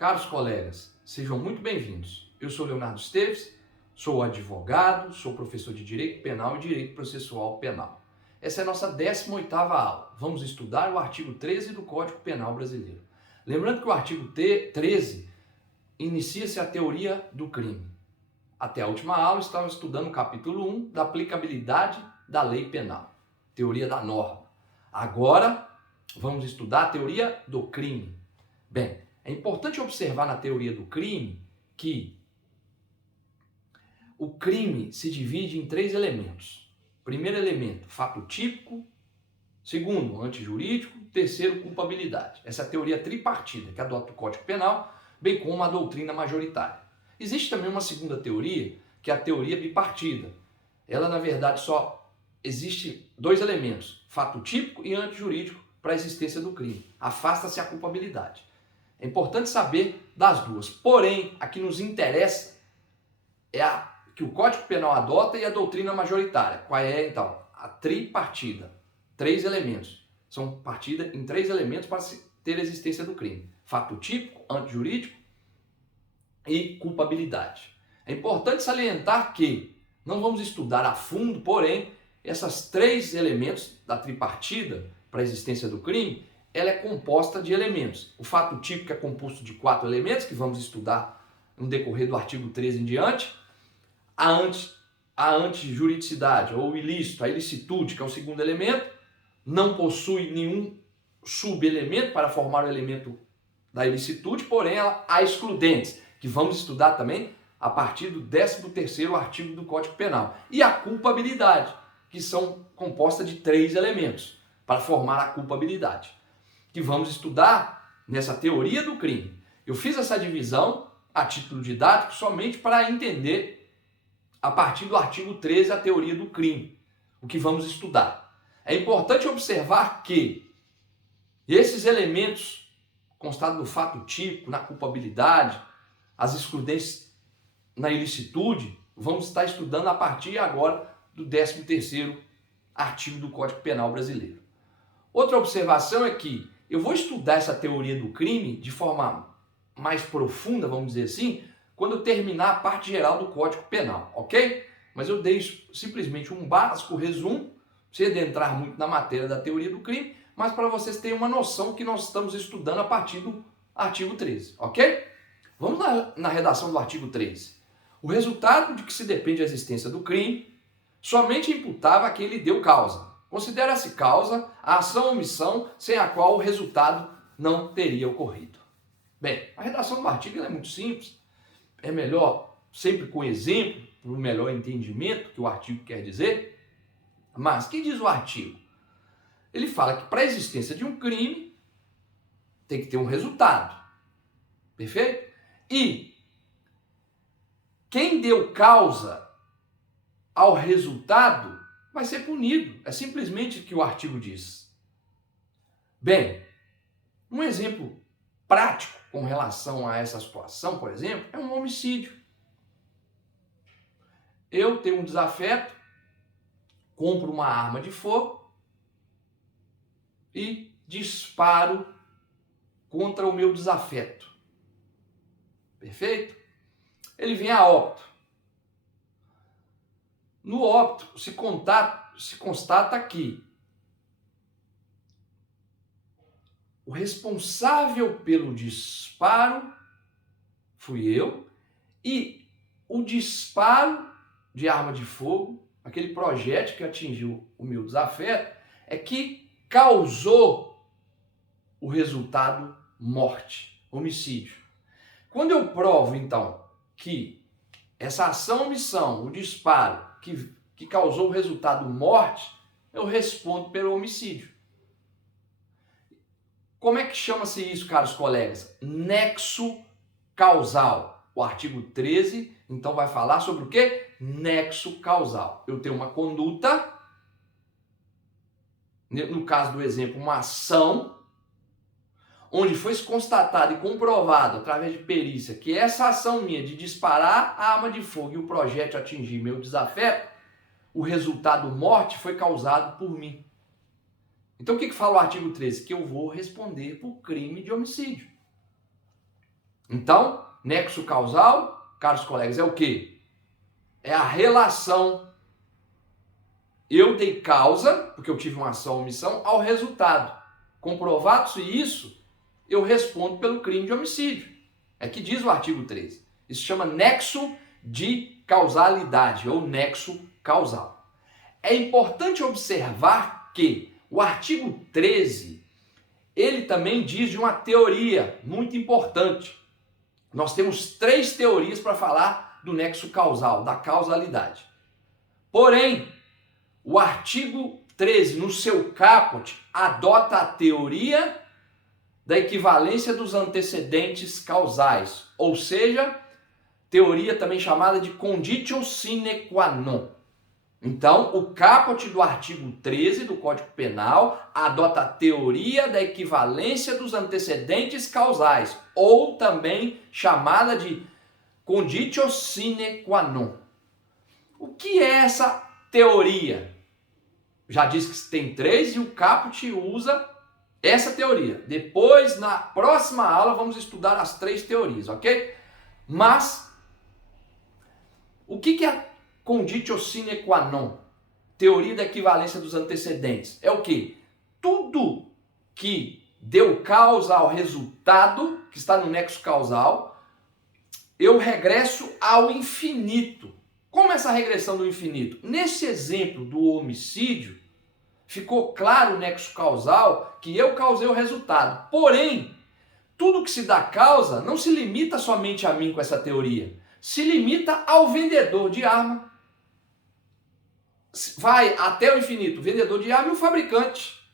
Caros colegas, sejam muito bem-vindos. Eu sou Leonardo Esteves, sou advogado, sou professor de Direito Penal e Direito Processual Penal. Essa é a nossa 18ª aula. Vamos estudar o artigo 13 do Código Penal Brasileiro. Lembrando que o artigo 13 inicia-se a teoria do crime. Até a última aula estávamos estudando o capítulo 1 da aplicabilidade da lei penal, teoria da norma. Agora vamos estudar a teoria do crime. Bem, é importante observar na teoria do crime que o crime se divide em 3 elementos. Primeiro elemento, fato típico. Segundo, antijurídico. Terceiro, culpabilidade. Essa é a teoria tripartida que adota o Código Penal, bem como a doutrina majoritária. Existe também uma segunda teoria, que é a teoria bipartida. Ela, na verdade, só existe 2 elementos, fato típico e antijurídico, para a existência do crime. Afasta-se a culpabilidade. É importante saber das duas. Porém, a que nos interessa é a que o Código Penal adota e a doutrina majoritária. Qual é, então? A tripartida. 3 elementos. São partida em 3 elementos para ter a existência do crime. Fato típico, antijurídico e culpabilidade. É importante salientar que não vamos estudar a fundo, porém, esses 3 elementos da tripartida para a existência do crime, ela é composta de elementos. O fato típico é composto de 4 elementos, que vamos estudar no decorrer do artigo 13 em diante. A antijuridicidade, ou o ilícito, a ilicitude, que é o segundo elemento, não possui nenhum subelemento para formar o elemento da ilicitude, porém ela há excludentes, que vamos estudar também a partir do 13º artigo do Código Penal. E a culpabilidade, que são compostas de 3 elementos para formar a culpabilidade, que vamos estudar nessa teoria do crime. Eu fiz essa divisão a título didático somente para entender a partir do artigo 13 a teoria do crime, o que vamos estudar. É importante observar que esses elementos constados no fato típico, na culpabilidade, as excludentes na ilicitude, vamos estar estudando a partir agora do 13º artigo do Código Penal Brasileiro. Outra observação é que eu vou estudar essa teoria do crime de forma mais profunda, vamos dizer assim, quando eu terminar a parte geral do Código Penal, ok? Mas eu dei simplesmente um básico resumo, sem adentrar muito na matéria da teoria do crime, mas para vocês terem uma noção que nós estamos estudando a partir do artigo 13, ok? Vamos na redação do artigo 13. O resultado de que se depende a existência do crime somente é imputável a quem lhe deu causa. Considera-se causa a ação ou omissão sem a qual o resultado não teria ocorrido. Bem, a redação do artigo é muito simples, é melhor sempre com exemplo, para um melhor entendimento que o artigo quer dizer. Mas, o que diz o artigo? Ele fala que para a existência de um crime tem que ter um resultado, perfeito? E quem deu causa ao resultado vai ser punido. É simplesmente o que o artigo diz. Bem, um exemplo prático com relação a essa situação, por exemplo, é um homicídio. Eu tenho um desafeto, compro uma arma de fogo e disparo contra o meu desafeto. Perfeito? Ele vem a óbito. No óbito se constata que o responsável pelo disparo fui eu e o disparo de arma de fogo, aquele projétil que atingiu o meu desafeto, é que causou o resultado morte, homicídio. Quando eu provo, então, que essa ação-omissão, o disparo, que causou o resultado morte, eu respondo pelo homicídio. Como é que chama-se isso, caros colegas? Nexo causal. O artigo 13, então, vai falar sobre o quê? Nexo causal. Eu tenho uma conduta, no caso do exemplo, uma ação, onde foi constatado e comprovado, através de perícia, que essa ação minha de disparar a arma de fogo e o projétil atingir meu desafeto, o resultado morte foi causado por mim. Então o que fala o artigo 13? Que eu vou responder por crime de homicídio. Então, nexo causal, caros colegas, é o quê? É a relação. Eu dei causa, porque eu tive uma ação ou omissão, ao resultado. Comprovado isso, eu respondo pelo crime de homicídio. É que diz o artigo 13. Isso chama nexo de causalidade, ou nexo causal. É importante observar que o artigo 13, ele também diz de uma teoria muito importante. Nós temos 3 teorias para falar do nexo causal, da causalidade. Porém, o artigo 13, no seu caput, adota a teoria da equivalência dos antecedentes causais, ou seja, teoria também chamada de conditio sine qua non. Então, o caput do artigo 13 do Código Penal adota a teoria da equivalência dos antecedentes causais, ou também chamada de conditio sine qua non. O que é essa teoria? Já disse que tem 3 e o caput usa essa teoria. Depois, na próxima aula, vamos estudar as 3 teorias, ok? Mas, o que é conditio sine qua non? Teoria da equivalência dos antecedentes. É o quê? Tudo que deu causa ao resultado, que está no nexo causal, eu regresso ao infinito. Como essa regressão do infinito? Nesse exemplo do homicídio, ficou claro o nexo causal que eu causei o resultado. Porém, tudo que se dá causa não se limita somente a mim com essa teoria. Se limita ao vendedor de arma. Vai até o infinito, o vendedor de arma e o fabricante.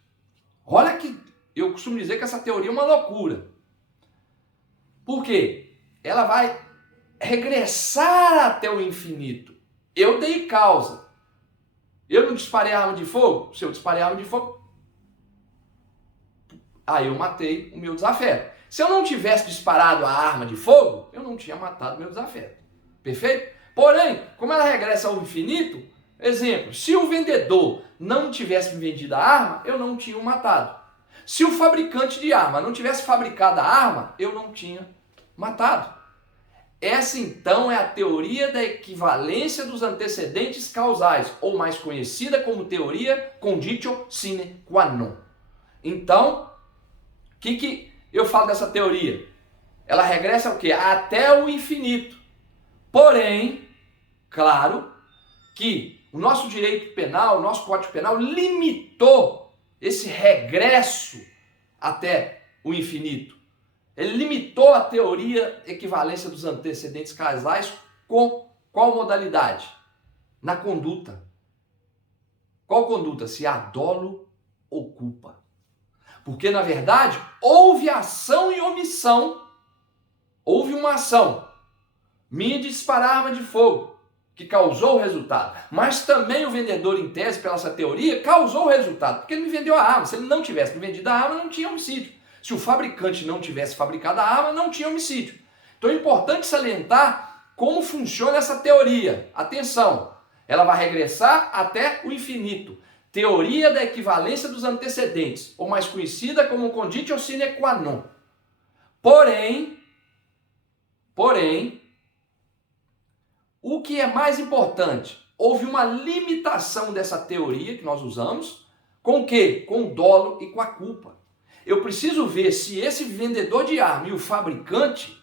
Olha que eu costumo dizer que essa teoria é uma loucura. Por quê? Ela vai regressar até o infinito. Eu dei causa. Eu não disparei a arma de fogo? Se eu disparei a arma de fogo, aí eu matei o meu desafeto. Se eu não tivesse disparado a arma de fogo, eu não tinha matado o meu desafeto. Perfeito? Porém, como ela regressa ao infinito, exemplo, se o vendedor não tivesse me vendido a arma, eu não tinha o matado. Se o fabricante de arma não tivesse fabricado a arma, eu não tinha matado. Essa então é a teoria da equivalência dos antecedentes causais, ou mais conhecida como teoria conditio sine qua non. Então, o que eu falo dessa teoria? Ela regressa ao quê? Até o infinito. Porém, claro que o nosso direito penal, o nosso Código Penal limitou esse regresso até o infinito. Ele limitou a teoria equivalência dos antecedentes causais com qual modalidade? Na conduta. Qual conduta? Se há dolo ou culpa. Porque, na verdade, houve ação e omissão. Houve uma ação minha de disparar arma de fogo, que causou o resultado. Mas também o vendedor, em tese, pela essa teoria, causou o resultado, porque ele me vendeu a arma. Se ele não tivesse me vendido a arma, não tinha homicídio. Se o fabricante não tivesse fabricado a arma, não tinha homicídio. Então é importante salientar como funciona essa teoria. Atenção, ela vai regressar até o infinito. Teoria da equivalência dos antecedentes, ou mais conhecida como conditio sine qua non. Porém, o que é mais importante? Houve uma limitação dessa teoria que nós usamos, com o quê? Com o dolo e com a culpa. Eu preciso ver se esse vendedor de arma e o fabricante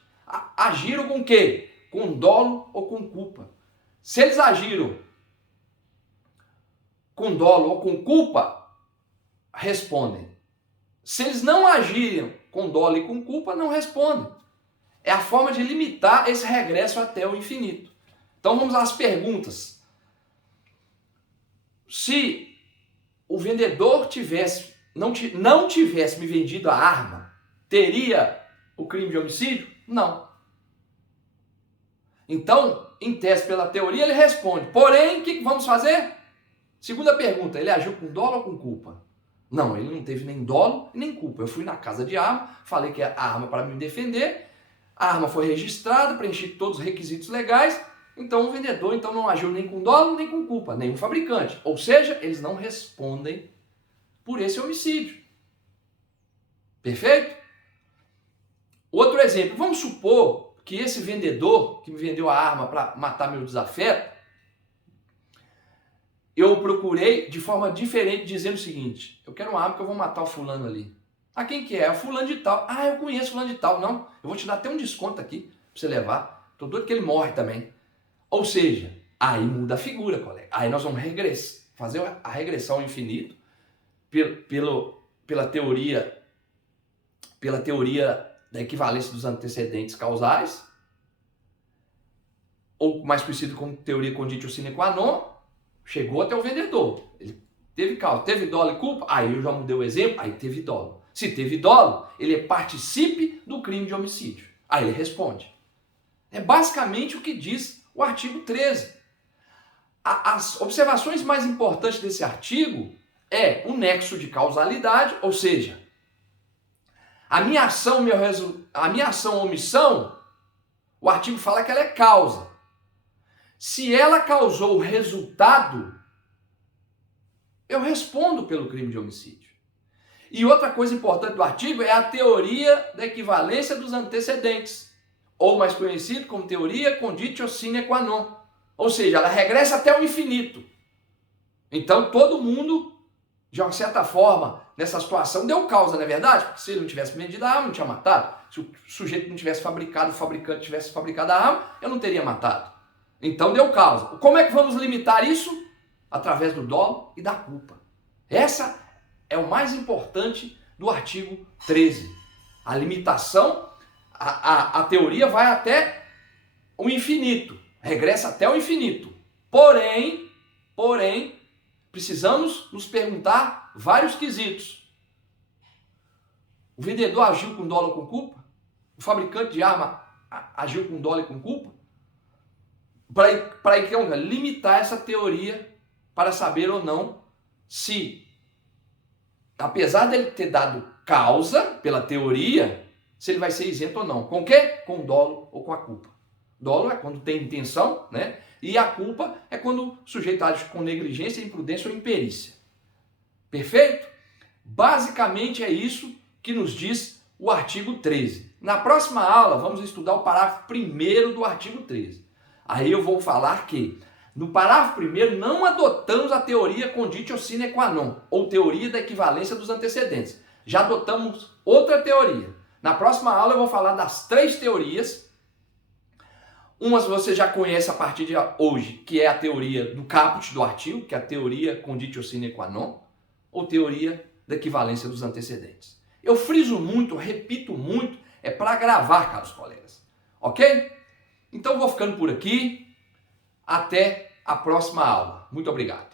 agiram com o quê? Com dolo ou com culpa. Se eles agiram com dolo ou com culpa, respondem. Se eles não agirem com dolo e com culpa, não respondem. É a forma de limitar esse regresso até o infinito. Então vamos às perguntas. Se o vendedor não tivesse me vendido a arma, teria o crime de homicídio? Não. Então, em tese, pela teoria, ele responde. Porém, o que vamos fazer? Segunda pergunta, ele agiu com dolo ou com culpa? Não, ele não teve nem dolo nem culpa. Eu fui na casa de arma, falei que a arma para me defender, a arma foi registrada, preenchi todos os requisitos legais, então o vendedor não agiu nem com dolo nem com culpa, nem o fabricante. Ou seja, eles não respondem por esse homicídio. Perfeito? Outro exemplo, vamos supor que esse vendedor que me vendeu a arma para matar meu desafeto, eu procurei de forma diferente dizendo o seguinte: eu quero uma arma que eu vou matar o fulano ali. Ah, quem que é? É o fulano de tal. Ah, eu conheço o fulano de tal. Não, eu vou te dar até um desconto aqui para você levar. Tô doido que ele morre também. Ou seja, aí muda a figura, colega. Aí nós vamos fazer a regressão ao infinito pela teoria da equivalência dos antecedentes causais, ou mais conhecido como teoria conditio sine qua non. Chegou até o vendedor. Ele teve causa, teve dolo e culpa? Aí eu já mudei o exemplo, aí teve dolo. Se teve dolo, ele é partícipe do crime de homicídio. Aí ele responde. É basicamente o que diz o artigo 13. As observações mais importantes desse artigo é o nexo de causalidade, ou seja, a minha ação ou omissão, o artigo fala que ela é causa. Se ela causou o resultado, eu respondo pelo crime de homicídio. E outra coisa importante do artigo é a teoria da equivalência dos antecedentes, ou mais conhecido como teoria conditio sine qua non. Ou seja, ela regressa até o infinito. Então todo mundo, de uma certa forma, nessa situação deu causa, não é verdade? Porque se ele não tivesse vendido a arma, não tinha matado. Se o sujeito não tivesse fabricado, o fabricante tivesse fabricado a arma, eu não teria matado. Então deu causa. Como é que vamos limitar isso? Através do dolo e da culpa. Essa é o mais importante do artigo 13. A limitação, a teoria vai até o infinito, regressa até o infinito. Porém, precisamos nos perguntar vários quesitos. O vendedor agiu com dolo ou com culpa? O fabricante de arma agiu com dolo e com culpa? Para então limitar essa teoria para saber ou não se, apesar dele ter dado causa pela teoria, se ele vai ser isento ou não. Com o quê? Com o dolo ou com a culpa. Dolo é quando tem intenção, né? E a culpa é quando o sujeito age com negligência, imprudência ou imperícia. Perfeito? Basicamente é isso que nos diz o artigo 13. Na próxima aula vamos estudar o parágrafo 1º do artigo 13. Aí eu vou falar que no parágrafo 1º não adotamos a teoria conditio sine qua non, ou teoria da equivalência dos antecedentes. Já adotamos outra teoria. Na próxima aula eu vou falar das 3 teorias. Umas você já conhece a partir de hoje, que é a teoria do caput do artigo, que é a teoria conditio sine qua non, ou teoria da equivalência dos antecedentes. Eu friso muito, repito muito, é para gravar, caros colegas. Ok? Então vou ficando por aqui. Até a próxima aula. Muito obrigado.